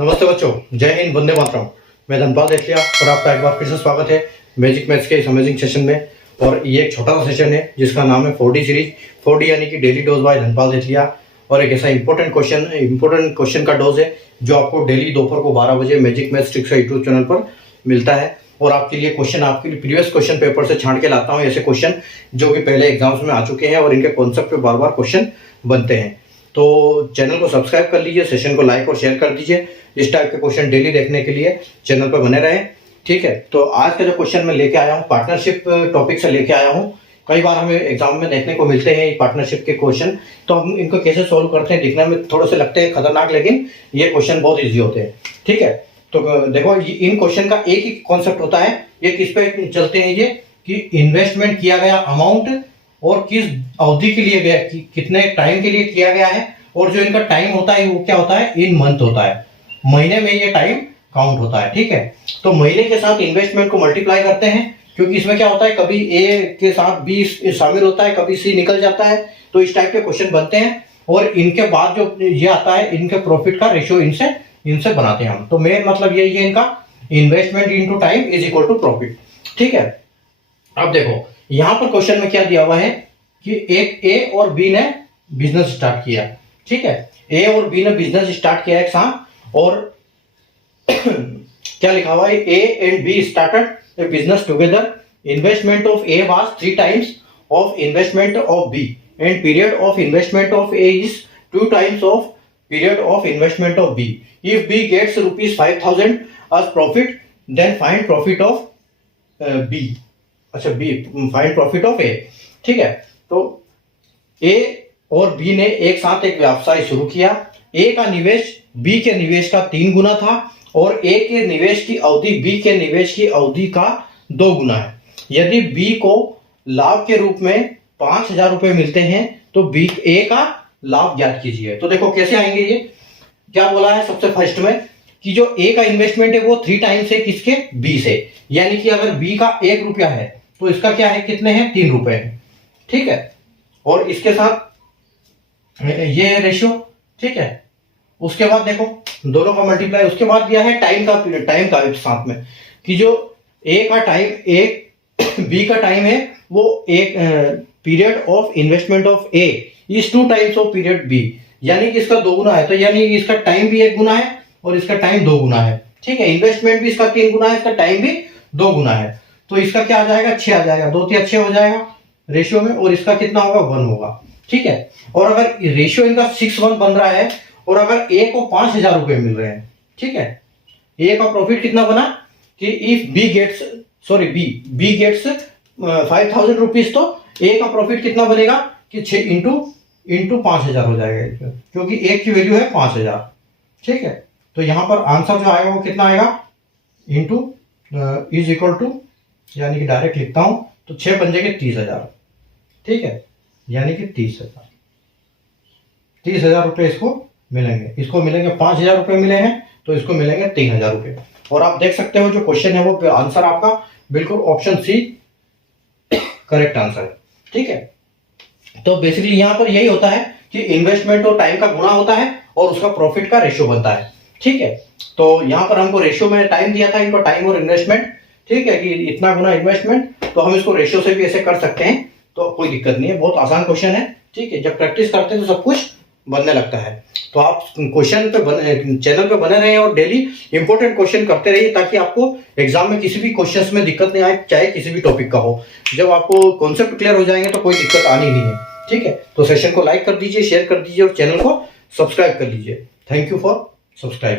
नमस्ते बच्चों, जय हिंद, वंदे मातरम। मैं धनपाल देथिया और आपका एक बार फिर से स्वागत है मैजिक मैथ्स के इस अमेजिंग सेशन में। और ये एक छोटा सा सेशन है जिसका नाम है 4D सीरीज। 4D यानी कि डेली डोज बाय धनपाल देथिया। और एक ऐसा इंपॉर्टेंट क्वेश्चन का डोज है जो आपको डेली दोपहर को 12 बजे magic maths tricks YouTube channel पर मिलता है। और आपके लिए क्वेश्चन, आपके लिए प्रीवियस क्वेश्चन पेपर से छांट के लाता हूँ ऐसे क्वेश्चन जो कि पहले एग्जाम्स में आ चुके हैं और इनके कॉन्सेप्ट पे बार बार क्वेश्चन बनते हैं। तो चैनल को सब्सक्राइब कर लीजिए, सेशन को लाइक और शेयर कर दीजिए। इस टाइप के क्वेश्चन डेली देखने के लिए चैनल पर बने रहें, ठीक है। तो आज का जो क्वेश्चन मैं लेके आया हूँ पार्टनरशिप टॉपिक से लेके आया हूँ। कई बार हमें एग्जाम में देखने को मिलते हैं पार्टनरशिप के क्वेश्चन, तो हम इनको कैसे सोल्व करते हैं दिखने में थोड़े से लगते हैं खतरनाक, लेकिन ये क्वेश्चन बहुत ईजी होते हैं, ठीक है। तो देखो, इन क्वेश्चन का एक ही कॉन्सेप्ट होता है। ये किस पे चलते हैं, ये कि इन्वेस्टमेंट किया गया अमाउंट और किस अवधि के लिए गया, कितने टाइम के लिए किया गया है। और जो इनका टाइम होता है वो क्या होता है, इन मंथ होता है, महीने में ये टाइम काउंट होता है, ठीक है। तो महीने के साथ इन्वेस्टमेंट को मल्टीप्लाई करते हैं, क्योंकि इसमें क्या होता है, कभी ए के साथ बी शामिल होता है, कभी सी निकल जाता है। तो इस टाइप के क्वेश्चन बनते हैं और इनके बाद जो ये आता है, इनके प्रॉफिट का रेशियो इनसे बनाते हैं हम। तो मेन मतलब यही है इनका, investment into time is equal to profit, ठीक है। अब देखो यहां पर क्वेश्चन में क्या दिया हुआ है कि एक ए और बी ने बिजनेस स्टार्ट किया, ठीक है। ए और बी ने बिजनेस स्टार्ट किया एक साथ, और क्या लिखा हुआ है, A and B started a business together. Investment of A was 3 times of investment of B and period of investment of A is 2 times of period of investment of B. If B gets ₹5,000 as profit, then find profit of B। अच्छा, B find profit of A, ठीक है। तो ए और B ने एक साथ एक व्यवसाय शुरू किया। ए का निवेश बी के निवेश का 3 गुना था और ए के निवेश की अवधि बी के निवेश की अवधि का 2 गुना है। यदि बी को लाभ के रूप में 5,000 रुपए मिलते हैं तो बी ए का लाभ ज्ञात कीजिए। तो देखो कैसे आएंगे, ये क्या बोला है सबसे फर्स्ट में कि जो ए का इन्वेस्टमेंट है वो 3 times है किसके, बी से। यानी कि अगर बी का 1 रुपया है तो इसका क्या है, कितने हैं, 3 रुपए है, ठीक है। और इसके साथ ये है रेशियो, ठीक है। उसके बाद देखो दोनों का मल्टीप्लाई, उसके बाद दिया है टाइम का साथ में कि जो ए का टाइम, एक बी का टाइम है वो एक period of investment of A is 2 times of period B. यानी कि इसका 2 गुना है, तो यानी कि इसका टाइम भी 1 गुना है और इसका टाइम 2 गुना है, ठीक है। इन्वेस्टमेंट भी इसका 3 गुना है, इसका टाइम भी 2 गुना है। तो इसका क्या आ जाएगा, 6 आ जाएगा, 2 3 6 हो जाएगा रेशियो में। और इसका कितना होगा, 1 होगा, ठीक है। और अगर रेशियो इनका 6:1 बन रहा है और अगर ए को 5,000 रुपए मिल रहे हैं, ठीक है। ए का प्रॉफिट कितना बना कि इफ बी गेट्स 5,000 रुपीज, तो ए का प्रॉफिट कितना बनेगा कि 6 इंटू 5,000 हो जाएगा, क्योंकि ए की वैल्यू है 5,000, ठीक है। तो यहां पर आंसर जो आएगा वो कितना आएगा, इंटू इज इक्वल टू, यानी कि डायरेक्ट लिखता हूं तो 6 बन जाएंगे 30,000, ठीक है। यानी कि 30,000 रुपए इसको मिलेंगे। इसको मिलेंगे 5,000 रुपए मिले हैं, तो इसको मिलेंगे 3,000 रुपए। और आप देख सकते हो जो क्वेश्चन है वो आंसर आपका बिल्कुल ऑप्शन सी करेक्ट आंसर है, ठीक है। तो बेसिकली यहां पर यही होता है कि इन्वेस्टमेंट और टाइम का गुणा होता है और उसका प्रॉफिट का रेशियो बनता है, ठीक है। तो यहां पर हमको रेशियो में टाइम दिया था, इनको टाइम और इन्वेस्टमेंट, ठीक है, कि इतना गुना इन्वेस्टमेंट। तो हम इसको रेशियो से भी ऐसे कर सकते हैं, तो कोई दिक्कत नहीं है, बहुत आसान क्वेश्चन है, ठीक है। जब प्रैक्टिस करते हैं तो सब कुछ बनने लगता है। तो आप क्वेश्चन पे चैनल पे बने रहें और डेली इंपॉर्टेंट क्वेश्चन करते रहिए, ताकि आपको एग्जाम में किसी भी क्वेश्चंस में दिक्कत नहीं आए, चाहे किसी भी टॉपिक का हो। जब आपको कॉन्सेप्ट क्लियर हो जाएंगे तो कोई दिक्कत आनी नहीं है, ठीक है। तो सेशन को लाइक कर दीजिए, शेयर कर दीजिए और चैनल को सब्सक्राइब कर लीजिए। Thank you for subscribe.